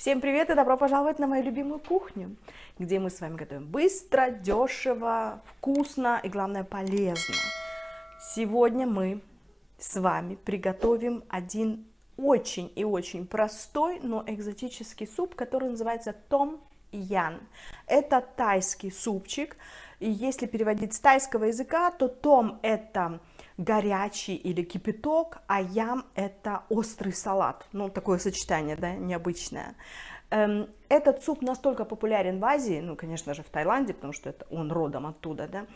Всем привет и добро пожаловать на мою любимую кухню, где мы с вами готовим быстро, дешево, вкусно и, главное, полезно. Сегодня мы с вами приготовим один очень и очень простой, но экзотический суп, который называется том ян. Это тайский супчик, и если переводить с тайского языка, то том это горячий или кипяток, а ям это острый салат. Ну, такое сочетание, да, необычное. Этот суп настолько популярен в Азии, ну, конечно же, в Таиланде, потому что он родом оттуда, да,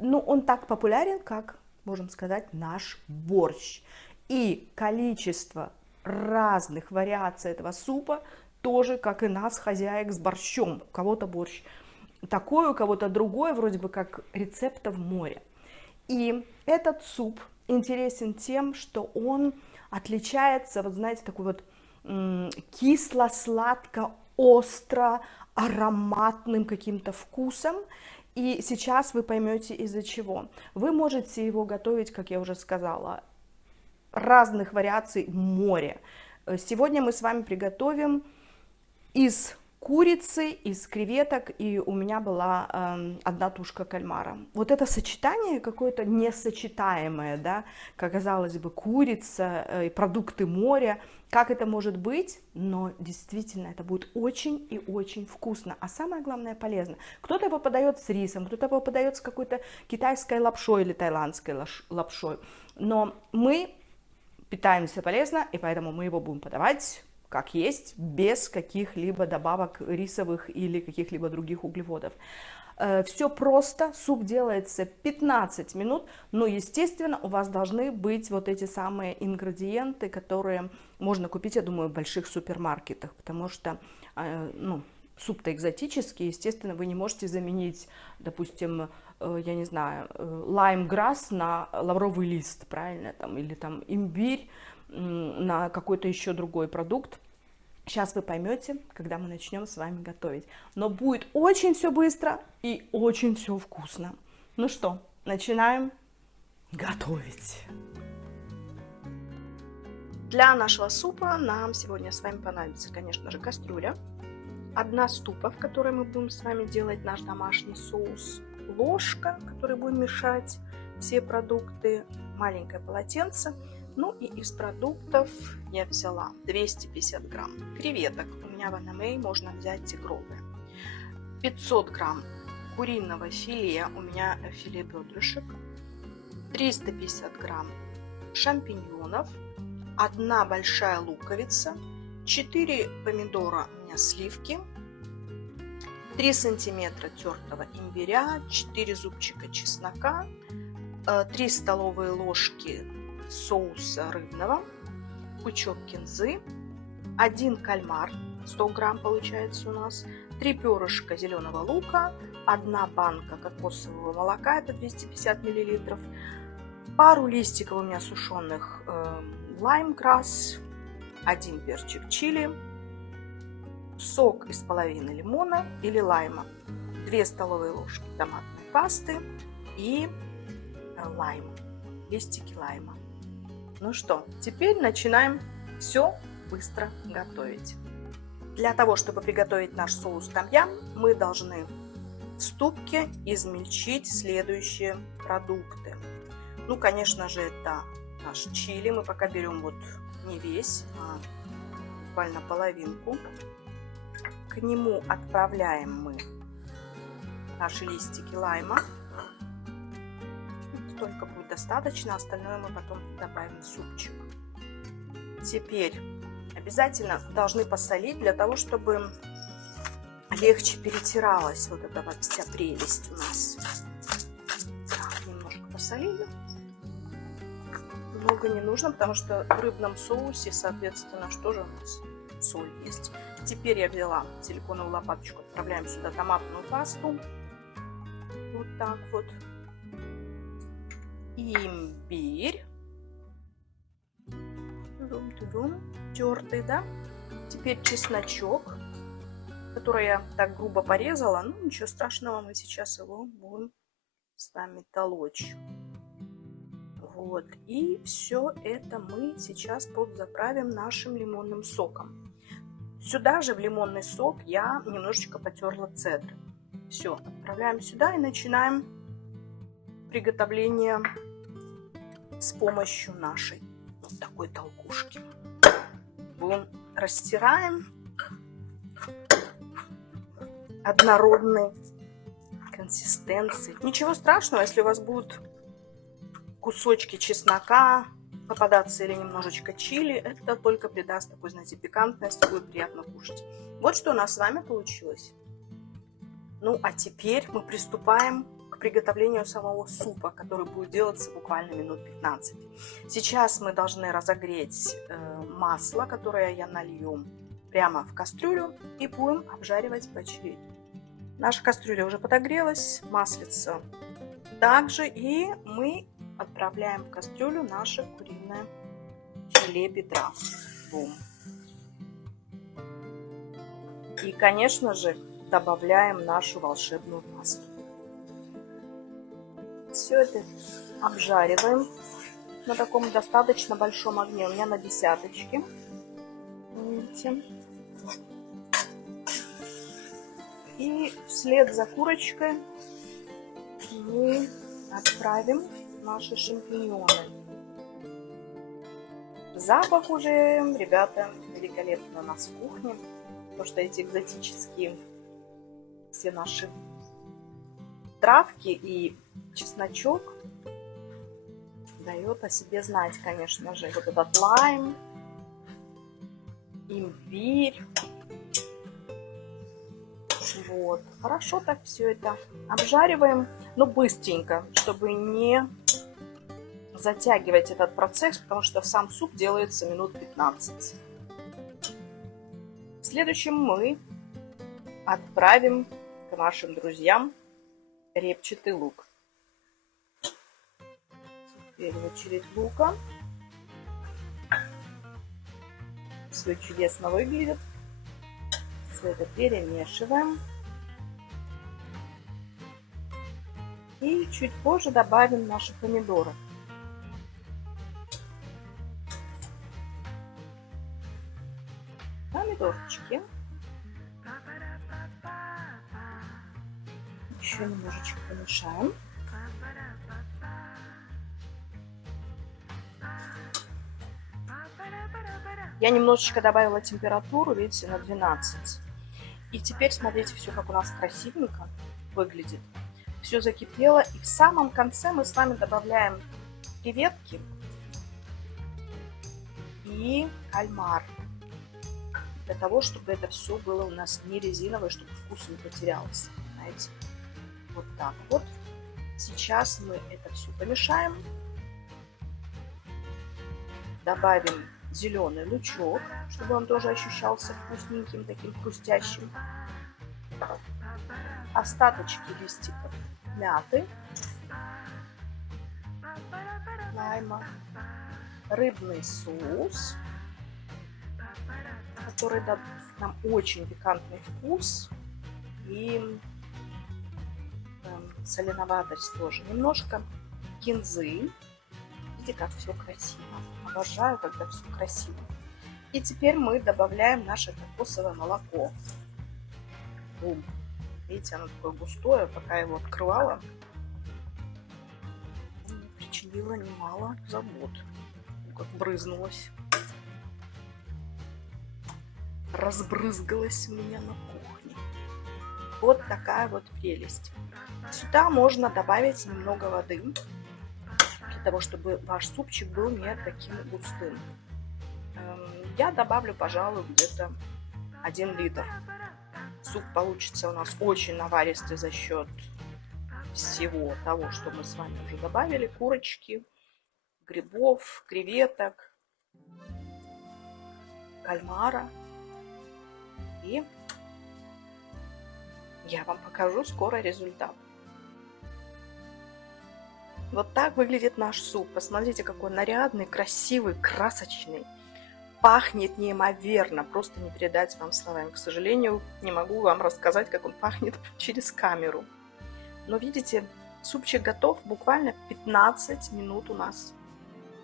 но он так популярен, как, можем сказать, наш борщ. И количество разных вариаций этого супа тоже, как и нас, хозяек, с борщом. У кого-то борщ такой, у кого-то другой, вроде бы как рецептов море. И этот суп интересен тем, что он отличается, вот знаете, такой вот кисло-сладко-остро ароматным каким-то вкусом. И сейчас вы поймете из-за чего. Вы можете его готовить, как я уже сказала, разных вариаций море. Сегодня мы с вами приготовим из курицы, из креветок, и у меня была одна тушка кальмара. Вот это сочетание какое-то несочетаемое, да, как казалось бы, курица и продукты моря, как это может быть, но действительно это будет очень и очень вкусно, а самое главное полезно. Кто-то его подает с рисом, кто-то его подает с какой-то китайской лапшой или тайландской лапшой, но мы питаемся полезно, и поэтому мы его будем подавать как есть, без каких-либо добавок рисовых или каких-либо других углеводов. Все просто, суп делается 15 минут, но, естественно, у вас должны быть вот эти самые ингредиенты, которые можно купить, я думаю, в больших супермаркетах, потому что, ну, суп-то экзотический, естественно, вы не можете заменить, допустим, я не знаю, лаймграсс на лавровый лист, правильно, там, или там имбирь на какой-то еще другой продукт. Сейчас вы поймете, когда мы начнем с вами готовить. Но будет очень все быстро и очень все вкусно. Ну что, начинаем готовить. Для нашего супа нам сегодня с вами понадобится, конечно же, кастрюля, одна ступа, в которой мы будем с вами делать наш домашний соус, ложка, в которой будем мешать все продукты, маленькое полотенце. Ну и из продуктов я взяла 250 грамм креветок, у меня в Анамей можно взять тигровые, 500 грамм куриного филе, у меня филе бедрышек, 350 грамм шампиньонов, 1 большая луковица, 4 помидора у меня сливки, 3 сантиметра тертого имбиря, 4 зубчика чеснока, 3 столовые ложки соуса рыбного, пучок кинзы, 1 кальмар, 100 грамм получается у нас, 3 перышка зеленого лука, 1 банка кокосового молока, это 250 миллилитров, пару листиков у меня сушеных лаймграсс, 1 перчик чили, сок из половины лимона или лайма, 2 столовые ложки томатной пасты и лайм, листики лайма. Ну что, теперь начинаем все быстро готовить. Для того, чтобы приготовить наш соус том ям, мы должны в ступке измельчить следующие продукты. Ну, конечно же, это наш чили. Мы пока берем вот не весь, а буквально половинку. К нему отправляем мы наши листики лайма. Столько будет достаточно, остальное мы потом добавим в супчик. Теперь обязательно должны посолить для того, чтобы легче перетиралась вот эта вот вся прелесть у нас. Так, немножко посолили. Много не нужно, потому что в рыбном соусе, соответственно, что же у нас? Соль есть. Теперь я взяла силиконовую лопаточку, отправляем сюда томатную пасту. Вот так вот. Имбирь. Тертый, да? Теперь чесночок, который я так грубо порезала. Ну, ничего страшного, мы сейчас его будем с вами толочь. Вот. И все это мы сейчас подзаправим нашим лимонным соком. Сюда же в лимонный сок я немножечко потерла цедр. Все, отправляем сюда и начинаем приготовление с помощью нашей вот такой толкушки. Будем растираем однородной консистенции. Ничего страшного, если у вас будут кусочки чеснока попадаться или немножечко чили, это только придаст такой, знаете, пикантность, будет приятно кушать. Вот что у нас с вами получилось. Ну, а теперь мы приступаем к приготовлению самого супа, который будет делаться буквально минут 15. Сейчас мы должны разогреть масло, которое я налью прямо в кастрюлю, и будем обжаривать поочередно. Наша кастрюля уже подогрелась, маслица также, и мы отправляем в кастрюлю наше куриное филе бедра. Бум. И, конечно же, добавляем нашу волшебную масло. Все это обжариваем на таком достаточно большом огне. У меня на десяточке. Видите? И вслед за курочкой мы отправим наши шампиньоны. Запах уже, ребята, великолепный у нас в кухне. Потому что эти экзотические все наши травки и чесночок дает о себе знать, конечно же. Вот этот лайм, имбирь. Вот. Хорошо так все это обжариваем, но быстренько, чтобы не затягивать этот процесс, потому что сам суп делается минут 15. Следующим мы отправим к нашим друзьям репчатый лук. Теперь в очередь лука. Все чудесно выглядит. Все это перемешиваем. И чуть позже добавим наши помидоры. Помидорчики. Еще немножечко помешаем. Я немножечко добавила температуру, видите, на 12. И теперь смотрите, все как у нас красивенько выглядит. Все закипело. И в самом конце мы с вами добавляем креветки и кальмар. Для того, чтобы это все было у нас не резиновое, чтобы вкус не потерялся. Знаете? Вот так вот. Сейчас мы это все помешаем. Добавим зеленый лучок, чтобы он тоже ощущался вкусненьким, таким хрустящим. Остаточки листиков мяты, лайма, рыбный соус, который даст нам очень пикантный вкус, и соленоватость тоже. Немножко кинзы. Видите, как все красиво. Обожаю, когда все красиво. И теперь мы добавляем наше кокосовое молоко. Бум. Видите, оно такое густое. Пока я его открывала, мне причинило немало забот. Как брызнулось. Разбрызгалось у меня на кухне. Вот такая вот прелесть. Сюда можно добавить немного воды, для того, чтобы ваш супчик был не таким густым. Я добавлю, пожалуй, где-то 1 литр. Суп получится у нас очень наваристый за счет всего того, что мы с вами уже добавили. Курочки, грибов, креветок, кальмара. И я вам покажу скоро результат. Вот так выглядит наш суп. Посмотрите, какой нарядный, красивый, красочный. Пахнет неимоверно. Просто не передать вам словами. К сожалению, не могу вам рассказать, как он пахнет через камеру. Но видите, супчик готов. Буквально 15 минут у нас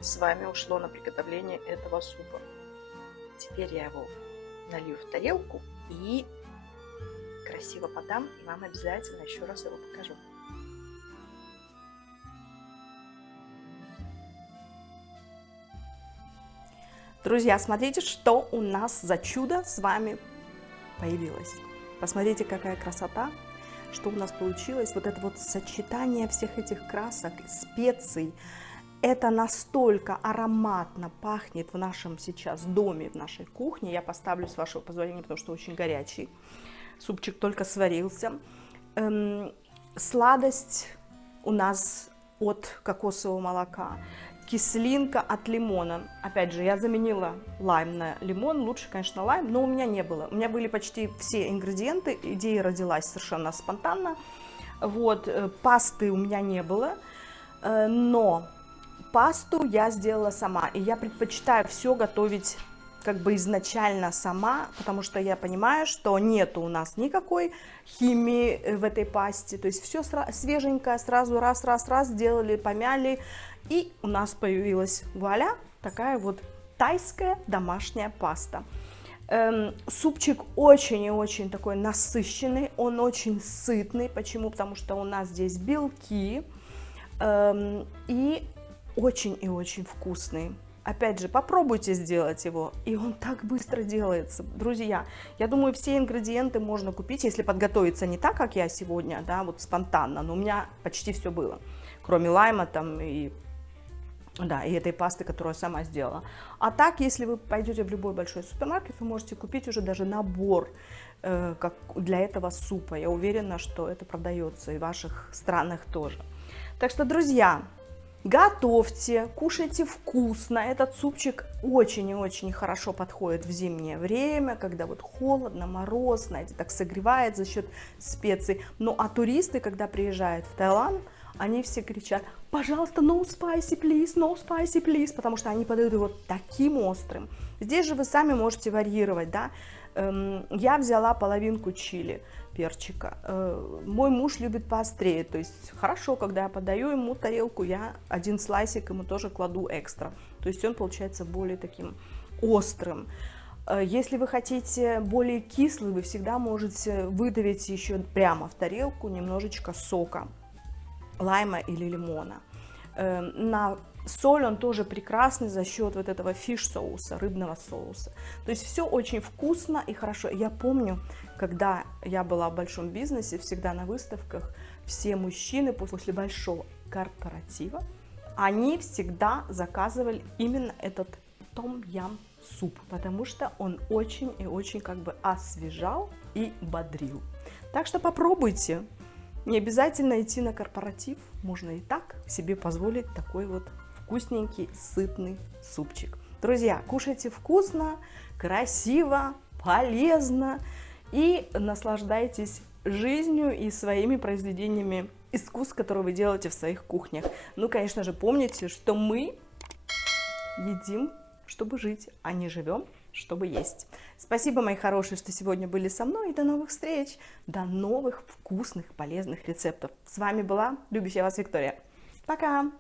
с вами ушло на приготовление этого супа. Теперь я его налью в тарелку и красиво подам, и вам обязательно еще раз его покажу. Друзья, смотрите, что у нас за чудо с вами появилось. Посмотрите, какая красота, что у нас получилось. Вот это вот сочетание всех этих красок, специй. Это настолько ароматно пахнет в нашем сейчас доме, в нашей кухне. Я поставлю, с вашего позволения, потому что очень горячий. Супчик только сварился. Сладость у нас от кокосового молока. Кислинка от лимона. Опять же, я заменила лайм на лимон. Лучше, конечно, лайм, но у меня не было. У меня были почти все ингредиенты. Идея родилась совершенно спонтанно. Вот, пасты у меня не было, но пасту я сделала сама. И я предпочитаю все готовить как бы изначально сама, потому что я понимаю, что нету у нас никакой химии в этой пасте. То есть все свеженькое, сразу раз сделали, помяли. И у нас появилась, вуаля, такая вот тайская домашняя паста. Супчик очень и очень такой насыщенный, он очень сытный. Почему? Потому что у нас здесь белки и очень вкусный. Опять же, попробуйте сделать его, и он так быстро делается. Друзья, я думаю, все ингредиенты можно купить, если подготовиться не так, как я сегодня, да, вот спонтанно, но у меня почти все было, кроме лайма там и этой пасты, которую я сама сделала. А так, если вы пойдете в любой большой супермаркет, вы можете купить уже даже набор как для этого супа. Я уверена, что это продается и в ваших странах тоже. Так что, друзья, готовьте, кушайте вкусно. Этот супчик очень и очень хорошо подходит в зимнее время, когда вот холодно, мороз, знаете, так согревает за счет специй. Ну а туристы, когда приезжают в Таиланд, они все кричат: пожалуйста, no spicy please, потому что они подают его таким острым. Здесь же вы сами можете варьировать, да. Я взяла половинку чили, перчика. Мой муж любит поострее, то есть хорошо, когда я подаю ему тарелку, я один слайсик ему тоже кладу экстра. То есть он получается более таким острым. Если вы хотите более кислый, вы всегда можете выдавить еще прямо в тарелку немножечко сока лайма или лимона. На соль он тоже прекрасный за счет вот этого фиш-соуса, рыбного соуса. То есть все очень вкусно и хорошо. Я помню, когда я была в большом бизнесе, всегда на выставках, все мужчины после большого корпоратива, они всегда заказывали именно этот том-ям суп, потому что он очень и очень как бы освежал и бодрил. Так что попробуйте. Не обязательно идти на корпоратив, можно и так себе позволить такой вот вкусненький, сытный супчик. Друзья, кушайте вкусно, красиво, полезно и наслаждайтесь жизнью и своими произведениями искусств, которые вы делаете в своих кухнях. Ну, конечно же, помните, что мы едим, чтобы жить, а не живем, чтобы есть. Спасибо, мои хорошие, что сегодня были со мной, и до новых встреч, до новых вкусных, полезных рецептов. С вами была любящая вас Виктория. Пока!